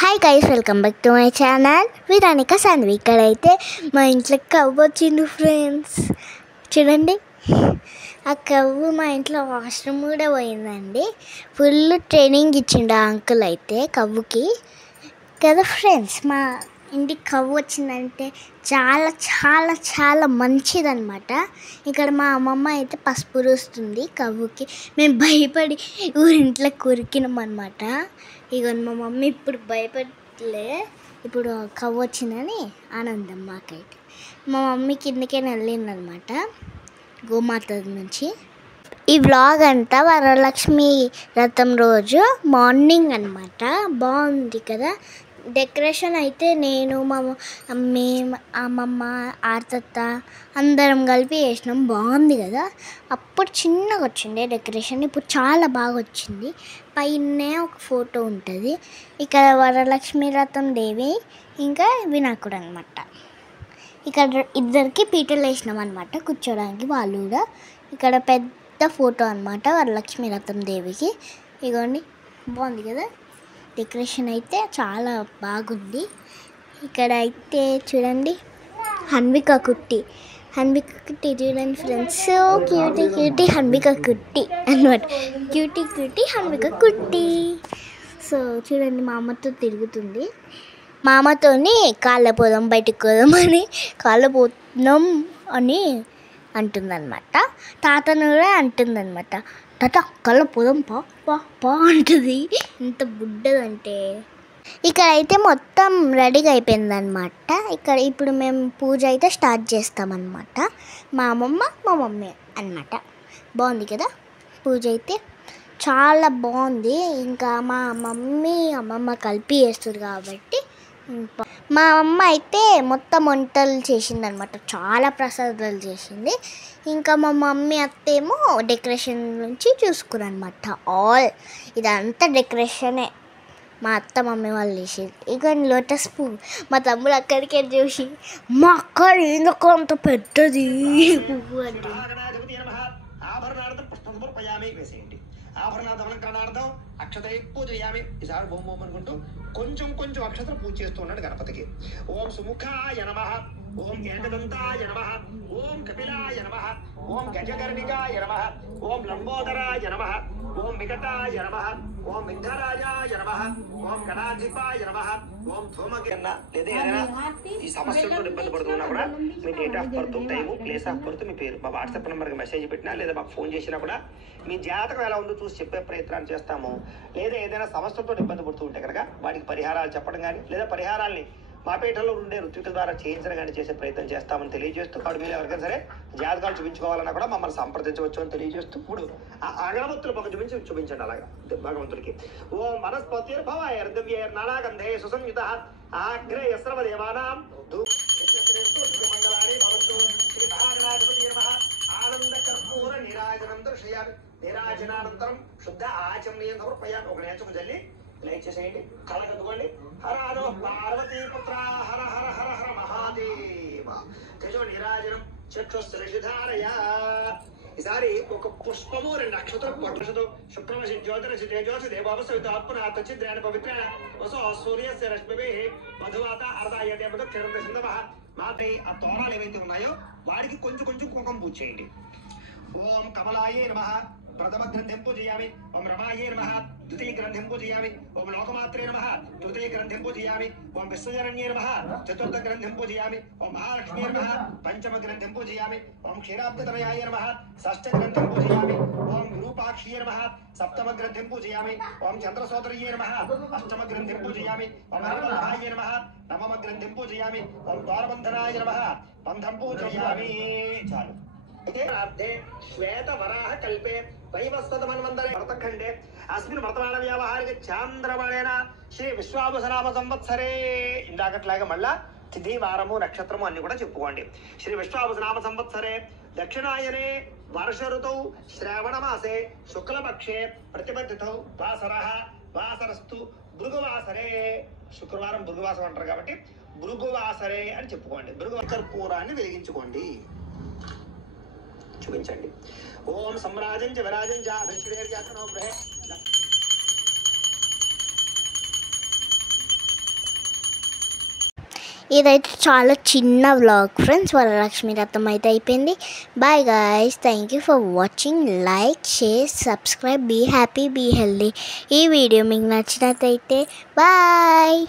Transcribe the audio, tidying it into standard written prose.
Hi guys, welcome back to my channel Viranika Sanvi. ఇక్కడైతే మా ఇంట్లో కవ్వు వచ్చిండు ఫ్రెండ్స్. చూడండి, ఆ కవ్వు మా ఇంట్లో వాష్రూమ్ కూడా పోయిందండి. ఫుల్ ట్రైనింగ్ ఇచ్చిండు ఆ అంకుల్ అయితే కవ్వుకి కదా ఫ్రెండ్స్. మా ఇంటికి కవ్వు వచ్చిందంటే చాలా చాలా చాలా మంచిదన్నమాట. ఇక్కడ మా అమ్మమ్మ అయితే పసుపు పూస్తుంది కవ్వుకి. మేము భయపడి ఊరింట్లో కొరికినాం అనమాట. ఇక మా మమ్మీ ఇప్పుడు భయపడలే, ఇప్పుడు కవ్వు వచ్చిందని ఆనందం మాకైతే. మా మమ్మీ కిందకే వెళ్ళిందనమాట గోమాత నుంచి. ఈ వ్లాగ్ అంతా వరలక్ష్మి వ్రతం రోజు మార్నింగ్ అనమాట. బాగుంది కదా డెకరేషన్ అయితే. నేను మా అమ్మమ్మ ఆర్తత్త అందరం కలిపి వేసినాం. బాగుంది కదా. అప్పుడు చిన్నగా వచ్చిండే డెకరేషన్, ఇప్పుడు చాలా బాగా వచ్చింది. పైనే ఒక ఫోటో ఉంటుంది. ఇక్కడ వరలక్ష్మి వ్రతం దేవి ఇంకా వినాయకుడు అనమాట. ఇక్కడ ఇద్దరికి పీటలు వేసినాం అనమాట కూర్చోడానికి. వాళ్ళు కూడా ఇక్కడ పెద్ద ఫోటో అనమాట వరలక్ష్మి వ్రతం దేవికి. ఇగోండి, బాగుంది కదా డెకరేషన్ అయితే, చాలా బాగుంది. ఇక్కడ అయితే చూడండి, హన్విక కుట్టి చూడండి ఫ్రెండ్స్. సో క్యూటీ హన్విక కుట్టి అనమాట. క్యూటీ హన్విక కుట్టి. సో చూడండి, మా అమ్మతో తిరుగుతుంది. మా అమ్మతోని కాళ్ళ పోదాం బయటికి పోదాం అని, కాళ్ళ పోతున్నాం అని అంటుందన్నమాట. తాతను కూడా అంటుందన్నమాట, తాత కళ్ళ పోదాం పా పా పా అంటుంది. ఇంత బుడ్డదంటే. ఇక్కడ అయితే మొత్తం రెడీగా అయిపోయిందనమాట. ఇక్కడ ఇప్పుడు మేము పూజ అయితే స్టార్ట్ చేస్తామన్నమాట. మా అమ్మమ్మ మా మమ్మీ అన్నమాట. బాగుంది కదా పూజ అయితే, చాలా బాగుంది. ఇంకా మా మమ్మీ అమ్మమ్మ కలిపి చేస్తారు కాబట్టి మా అమ్మ అయితే మొత్తం వంటలు చేసిందనమాట. చాలా ప్రసాదాలు చేసింది. ఇంకా మా మమ్మీ అత్తేమో డెకరేషన్ నుంచి చూసుకురనమాట. ఆల్ ఇదంతా డెకరేషనే మా అత్త మమ్మీ వాళ్ళు చేసేది. ఇక లోటస్ పువ్వు మా తమ్ముడు అక్కడికే చూసి, మా అక్క ఎందుకు అంత పెద్దది పువ్వు అంటే. ఆభరణార్థం అక్షత పూజయామి. ఈసారి బొమ్మ అనుకుంటూ కొంచెం కొంచెం అక్షతలు పూజ చేస్తూ ఉన్నాడు గణపతికి. ఓం సుముఖాయ నమః, ఓం ఏకదంతాయ నమః, ఓం కపిలాయ నమః, ఓం గజగర్ణికాయ నమః, ఓం లంబోదరాయ నమః, ఓం వికటాయ నమః, ఓం విఘ్నరాజాయ నమః, ఓం గణాధిపాయ నమః, ఓం ధూమకేన. లేదా ఏదైనా ఈ సమస్యలతో ఇబ్బంది పడుతున్నా కూడా మీ date of birth, time, place of birth, మీ పేరు మా వాట్సాప్ నెంబర్కి మెసేజ్ పెట్టినా లేదా మాకు ఫోన్ చేసినా కూడా మీ జాతకం ఎలా ఉందో చూసి చెప్పే ప్రయత్నాలు చేస్తాము. లేదా ఏదైనా సమస్యలతో ఇబ్బంది పడుతూ ఉంటే కనుక వాటికి పరిహారాలు చెప్పడం కానీ, లేదా పరిహారాల్ని మా పీఠంలో ఉండే ఋత్విక ద్వారా చేయించడం కానీ చేసే ప్రయత్నం చేస్తామని తెలియజేస్తూ, కాబట్టి మీరు ఎవరికైనా సరే జాతకాలు చూపించుకోవాలన్నా కూడా మమ్మల్ని సంప్రదించవచ్చు అని తెలియజేస్తూ, ఇప్పుడు ఆ అగరబత్తులు ఒక చూపించండి అలాగా భగవంతుడికి. ఓం వనస్పతిర్భవాయ నానాగంధే సుసంయుత ఆగ్రే యస్రవ దేవానాం ఆనంద కర్పూర నీరాజనం దర్శయామి. నీరాజనానంతరం శుద్ధ ఆచమనీయం సమర్పయామి. ఒక నేచం జల్లి లైక్ చేసేయండి, కళ్ళకద్దుకోండి. హర హర పార్వతీపుత్ర హర హర హర హర మహాదేవ. తేజో నీరాజనం చక్షుశ్రేషిధారయ. ఈసారి ఒక పుష్పము 2 నక్షత్రం పట్టుషతో శుక్రమసి జ్యోతిరసి తేజోసి దేవాపసవితాత్మన తచ్చిద్రాణ పవిత్రేణ వసో సూర్యస్య రశ్మిభి మధువాత అర్ధాయతే మధుక్షరంత సింధవః. మాపై ఆ తోరాలు ఏవైతే ఉన్నాయో వాడికి కొంచెం కొంచెం కుంకుమ పూజ చేయండి. ఓం కమలాయే నమః ప్రథమ గ్రంథం పూజయామి. ఓం రమాయే నమః ద్వితీయ గ్రంథం పూజయామి. ఓం లోకమాత్రే నమః తృతీయ గ్రంథం పూజయామి. ఓం విశ్వజనన్యే నమః చతుర్థ గ్రంథం పూజయామి. ఓం మహాలక్ష్మీ నమః పంచమ గ్రంథం పూజయామి. ఓం క్షీరాబ్దతనయాయ నమః షష్ఠ గ్రంథం పూజయామి. ఓం విరూపాక్షియే నమః సప్తమ గ్రంథం పూజయామి. ఓం చంద్రసోదరియే నమః అష్టమ గ్రంథం పూజయామి. ఓం హరివల్లభాయ నమః నవమ గ్రంథం పూజయామి. ఓం ద్వారబంధనాయ నమః బంధం పూజయామి. చాలు. శ్వేత వరాహ కల్పే వైవస్వత మన్వంతరే భరతఖండే అస్మిన్ వర్తమాన వ్యావహారిక చాంద్రమణేన శ్రీ విశ్వావసనామ సంవత్సరే. ఇందాకట్లాగా మళ్ళా తిథి వారము నక్షత్రము అన్ని కూడా చెప్పుకోండి. శ్రీ విశ్వావసనామ సంవత్సరే దక్షిణాయనే వర్ష ఋతౌ శ్రావణ మాసే శుక్లపక్షే ప్రతిపదితౌ వాసరస్తు భృగువాసరే. శుక్రవారం భృగువాసం అంటారు కాబట్టి భృగువాసరే అని చెప్పుకోండి. భృగు కర్పూరాన్ని వెలిగించుకోండి, చూపించండి. ఓం సమ్రాజం చ విరాజం చ అభిషేర్యాసనో గ్రహే ఇదైతే చాలా చిన్న వ్లాగ్ ఫ్రెండ్స్. వరలక్ష్మి వ్రతం అయితే అయిపోయింది. Bye guys, thank you for watching. Like, share, subscribe. Be happy, be healthy. ఈ వీడియో మీకు నచ్చినట్టయితే బాయ్.